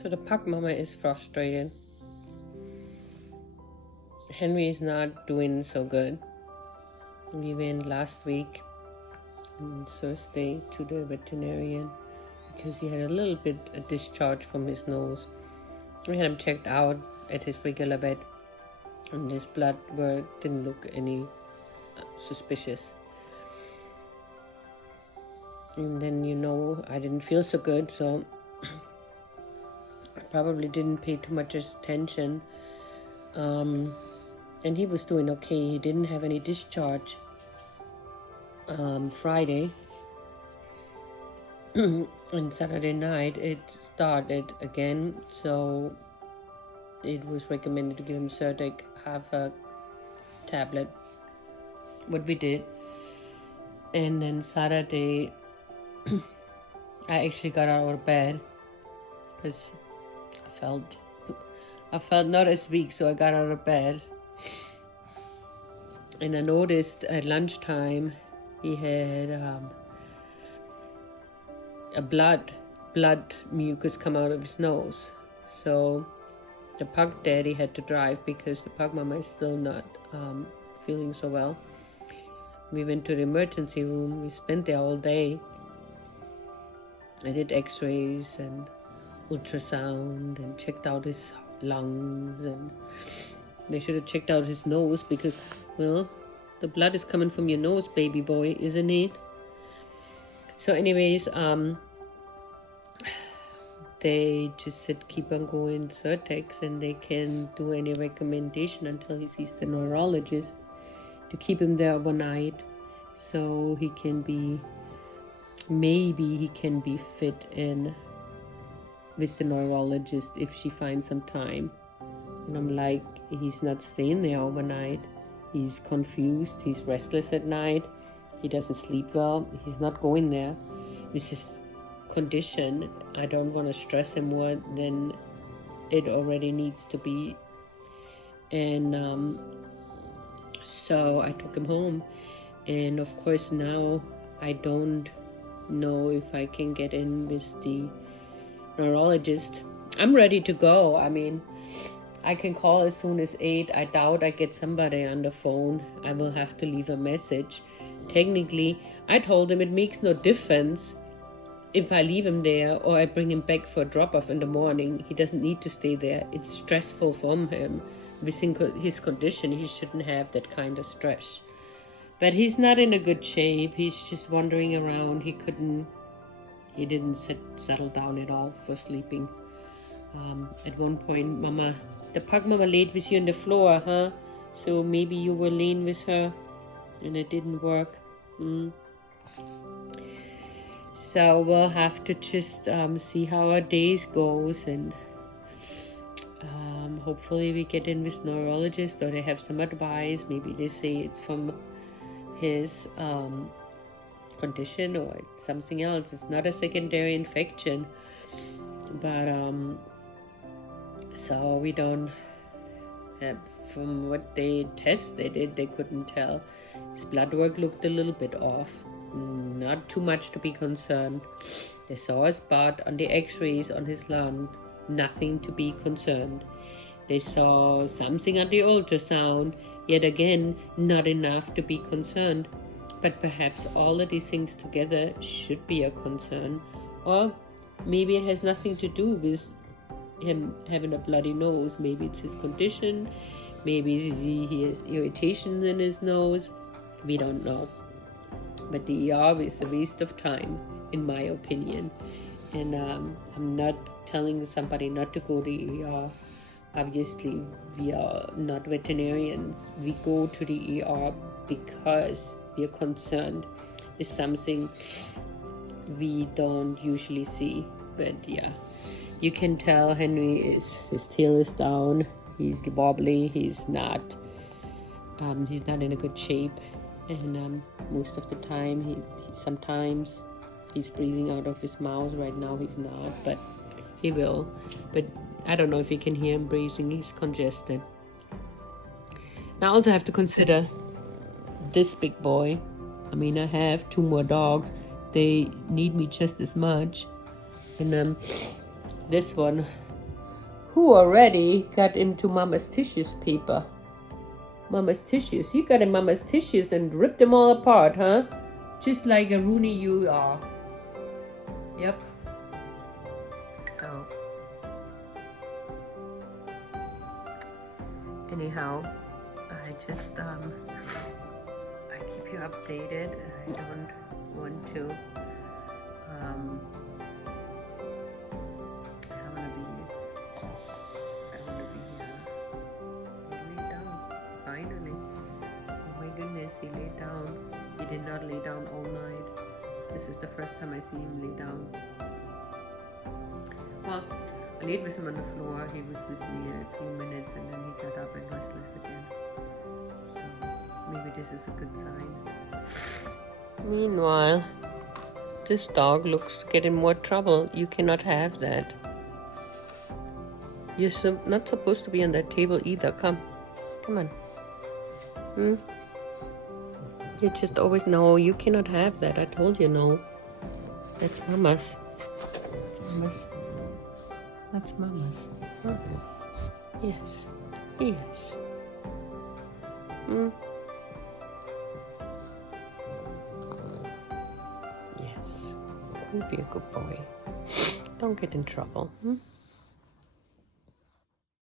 So the pug mama is frustrated. Henry is not doing so good. We went last week on Thursday to the veterinarian because he had a little bit of discharge from his nose. We had him checked out at his regular vet, and his blood work didn't look any suspicious. And then, I didn't feel so good, so I probably didn't pay too much attention. And he was doing okay. He didn't have any discharge Friday. And Saturday night it started again, so it was recommended to give him Zyrtec, half a tablet, what we did. And then Saturday I actually got out of bed because I felt not as weak, so I got out of bed. And I noticed at lunchtime he had a blood mucus come out of his nose. So the pug daddy had to drive because the pug mama is still not feeling so well. We went to the emergency room. We spent there all day. I did x-rays and ultrasound and checked out his lungs, and they should have checked out his nose because, well, the blood is coming from your nose, baby boy, isn't it? So anyways, they just said keep on going Zyrtec, and they can do any recommendation until he sees the neurologist to keep him there overnight, so he can be, maybe he can be fit in with the neurologist if she finds some time. And I'm like, he's not staying there overnight. He's confused, he's restless at night, he doesn't sleep well, he's not going there. With his condition, I don't want to stress him more than it already needs to be. And so I took him home, and of course now I don't know if I can get in with the neurologist. I'm ready to go. I mean, I can call as soon as 8. I doubt I get somebody on the phone. I will have to leave a message. Technically, I told him it makes no difference if I leave him there or I bring him back for a drop-off in the morning. He doesn't need to stay there. It's stressful from him. With his condition, he shouldn't have that kind of stress. But he's not in a good shape. He's just wandering around. He didn't settle down at all for sleeping. At one point, the pug mama laid with you on the floor, huh? So maybe you were laying with her and it didn't work. So we'll have to just see how our days goes, and hopefully we get in with neurologist, or they have some advice. Maybe they say it's from his condition or it's something else. It's not a secondary infection, but so we don't have, from what they tested it, they couldn't tell. His blood work looked a little bit off, not too much to be concerned. They saw a spot on the x-rays on his lung, nothing to be concerned. They saw something on the ultrasound, yet again, not enough to be concerned. But perhaps all of these things together should be a concern. Or maybe it has nothing to do with him having a bloody nose. Maybe it's his condition. Maybe he has irritations in his nose. We don't know. But the ER is a waste of time, in my opinion. And I'm not telling somebody not to go to the ER. Obviously, we are not veterinarians. We go to the ER because we are concerned. It's something we don't usually see. But yeah, you can tell Henry his tail is down. He's wobbly. He's not in a good shape. And most of the time, sometimes he's breathing out of his mouth. Right now he's not, but he will. But I don't know if you can hear him breathing. He's congested. Now I also have to consider this big boy. I mean, I have 2 more dogs. They need me just as much. And this one Who already got into Mama's tissues paper? Mama's tissues. You got in Mama's tissues and ripped them all apart, huh? Just like a Rooney you are. Yep. So. Anyhow, I just, I keep you updated. I don't want to, I wanna be he laid down, finally. Oh my goodness, he laid down. He did not lay down all night. This is the first time I see him lay down. Well, I laid with him on the floor. He was with me a few minutes and then he got up and restless again. So maybe this is a good sign. Meanwhile, this dog looks to get in more trouble. You cannot have that. You're not supposed to be on that table either. Come on. You just always know you cannot have that. I told you no. That's Mama's. That's Mama's. Huh? Yes. Yes. Yes. You be a good boy. Don't get in trouble.